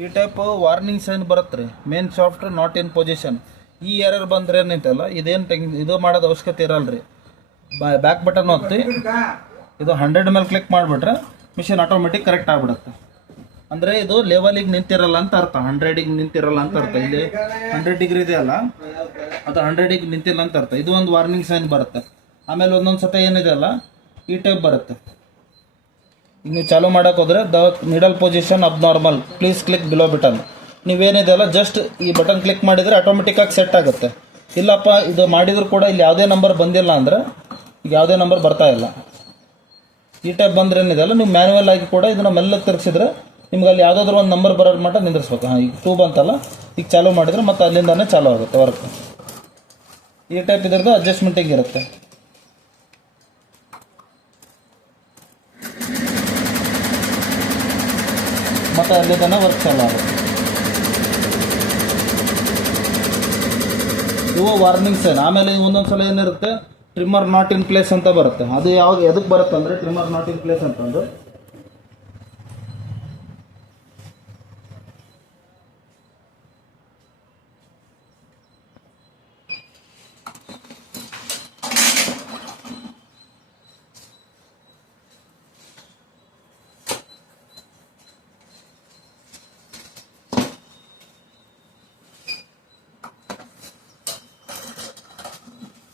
ಈ type warning sign ಬರುತ್ತೆ ರೀ. Main shaft not in position. ಈ ಎರರ್ ಬಂದ್ರೆ ಏನೈತಲ್ಲ ಇದೇನು ಇದು ಮಾಡೋದು ಅವಶ್ಯಕತೆ ಇರಲ್ಲ ರೀ. ಬ್ಯಾಕ್ ಬಟನ್ ಒತ್ತಿ ಇದು 100 ಮೇಲೆ ಕ್ಲಿಕ್ ಮಾಡಿಬಿಟ್ರೆ ಮಿಷಿನ್ ಆಟೋಮೆಟಿಕ್ ಕರೆಕ್ಟ್ ಆಗಿಬಿಡುತ್ತೆ. ಅಂದರೆ ಇದು ಲೆವೆಲಿಗೆ ನಿಂತಿರಲ್ಲ ಅಂತ ಅರ್ಥ, 100ಗೆ ನಿಂತಿರಲ್ಲ ಅಂತ ಅರ್ಥ. ಇಲ್ಲಿ 100 ಡಿಗ್ರಿ ಇದೆ ಅಲ್ಲ, ಅದು 100ಗೆ ನಿಂತಿಲ್ಲ ಅಂತ ಅರ್ಥ. ಇದು ಒಂದು ವಾರ್ನಿಂಗ್ ಸೈನ್ ಬರುತ್ತೆ. ಆಮೇಲೆ ಒಂದೊಂದು ಸತ ಏನಿದೆ ಅಲ್ಲ ಈ ಟೈಪ್ ಬರುತ್ತೆ. ಈಗ ನೀವು ಚಾಲೂ ಮಾಡೋಕೆ ಹೋದರೆ the middle position abnormal, please click below button. ನೀವೇನಿದೆ ಅಲ್ಲ ಜಸ್ಟ್ ಈ ಬಟನ್ ಕ್ಲಿಕ್ ಮಾಡಿದರೆ ಆಟೋಮೆಟಿಕ್ಕಾಗಿ ಸೆಟ್ ಆಗುತ್ತೆ. ಇಲ್ಲಪ್ಪ ಇದು ಮಾಡಿದರೂ ಕೂಡ ಇಲ್ಲಿ ಯಾವುದೇ ನಂಬರ್ ಬಂದಿಲ್ಲ ಅಂದರೆ ಈಗ ಯಾವುದೇ ನಂಬರ್ ಬರ್ತಾ ಇಲ್ಲ. ಈ ಟೈಪ್ ಬಂದರೆ ಏನಿದೆ ಅಲ್ಲ ನೀವು ಮ್ಯಾನ್ಯುವಲ್ ಆಗಿ ಕೂಡ ಇದನ್ನು ಮೆಲ್ಲಗೆ ತಿರ್ಗಿಸಿದ್ರೆ ನಿಮ್ಗೆ ಅಲ್ಲಿ ಯಾವುದಾದ್ರೂ ಒಂದು ನಂಬರ್ ಬರೋ ಮಟ್ಟ ನಿಂದಿರ್ಸ್ಬೇಕು. ಹಾಂ, ಈಗ 2 ಬಂತಲ್ಲ, ಈಗ ಚಾಲೂ ಮಾಡಿದರೆ ಮತ್ತೆ ಅಲ್ಲಿಂದಾನೇ ಚಾಲೂ ಆಗುತ್ತೆ ವರ್ಕ್. ಈ ಟೈಪ್ ಇದ್ರದ್ದು ಅಡ್ಜಸ್ಟ್ಮೆಂಟಿಗೆ ಇರುತ್ತೆ. ಮತ್ತು ಅಲ್ಲಿಂದಾನೆ ವರ್ಕ್ ಚಾಲೂ ಆಗುತ್ತೆ. ಇವು ವಾರ್ನಿಂಗ್ ಸೈನ್. ಆಮೇಲೆ ಒಂದೊಂದು ಸಲ ಏನಿರುತ್ತೆ ಟ್ರಿಮ್ಮರ್ ನಾಟ್ ಇನ್ ಪ್ಲೇಸ್ ಅಂತ ಬರುತ್ತೆ. ಅದು ಯಾವಾಗ ಎದಕ್ಕೆ ಬರುತ್ತೆ ಅಂದರೆ ಟ್ರಿಮ್ಮರ್ ನಾಟ್ ಇನ್ ಪ್ಲೇಸ್ ಅಂತಂದು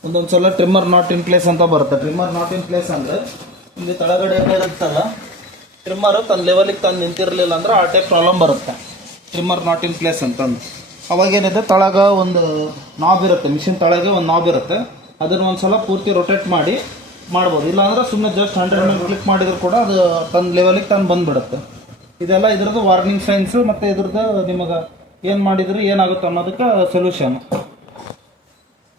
ಒಂದೊಂದು ಸಲ ಟ್ರಿಮ್ಮರ್ ನಾಟ್ ಇನ್ ಪ್ಲೇಸ್ ಅಂತ ಬರುತ್ತೆ. ಟ್ರಿಮ್ಮರ್ ನಾಟ್ ಇನ್ ಪ್ಲೇಸ್ ಅಂದರೆ ಇಲ್ಲಿ ತಳಗಡೆ ಏನಿರುತ್ತಲ್ಲ ಟ್ರಿಮ್ಮರು ತನ್ನ ಲೆವೆಲಿಗೆ ತಾನು ನಿಂತಿರಲಿಲ್ಲ ಅಂದ್ರೆ ಆ ಟೈಪ್ ಪ್ರಾಬ್ಲಮ್ ಬರುತ್ತೆ. ಟ್ರಿಮ್ಮರ್ ನಾಟ್ ಇನ್ ಪ್ಲೇಸ್ ಅಂತಂದು ಅವಾಗೇನಿದೆ ತಳಗ ಒಂದು ನಾಬ್ ಇರುತ್ತೆ, ಮಿಷಿನ್ ತಳಗೆ ಒಂದು ನಾಬ್ ಇರುತ್ತೆ. ಅದನ್ನು ಒಂದು ಸಲ ಪೂರ್ತಿ ರೊಟೇಟ್ ಮಾಡ್ಬೋದು. ಇಲ್ಲಾಂದ್ರೆ ಸುಮ್ಮನೆ ಜಸ್ಟ್ 100 ಮೇಲೆ ಕ್ಲಿಕ್ ಮಾಡಿದ್ರು ಕೂಡ ಅದು ತನ್ನ ಲೆವೆಲಿಗೆ ತಾನು ಬಂದುಬಿಡುತ್ತೆ. ಇದೆಲ್ಲ ಇದ್ರದ್ದು ವಾರ್ನಿಂಗ್ ಸೈನ್ಸು. ಮತ್ತು ಇದ್ರದ್ದು ನಿಮಗೆ ಏನು ಮಾಡಿದ್ರು ಏನಾಗುತ್ತೆ ಅನ್ನೋದಕ್ಕೆ ಸೊಲ್ಯೂಷನ್.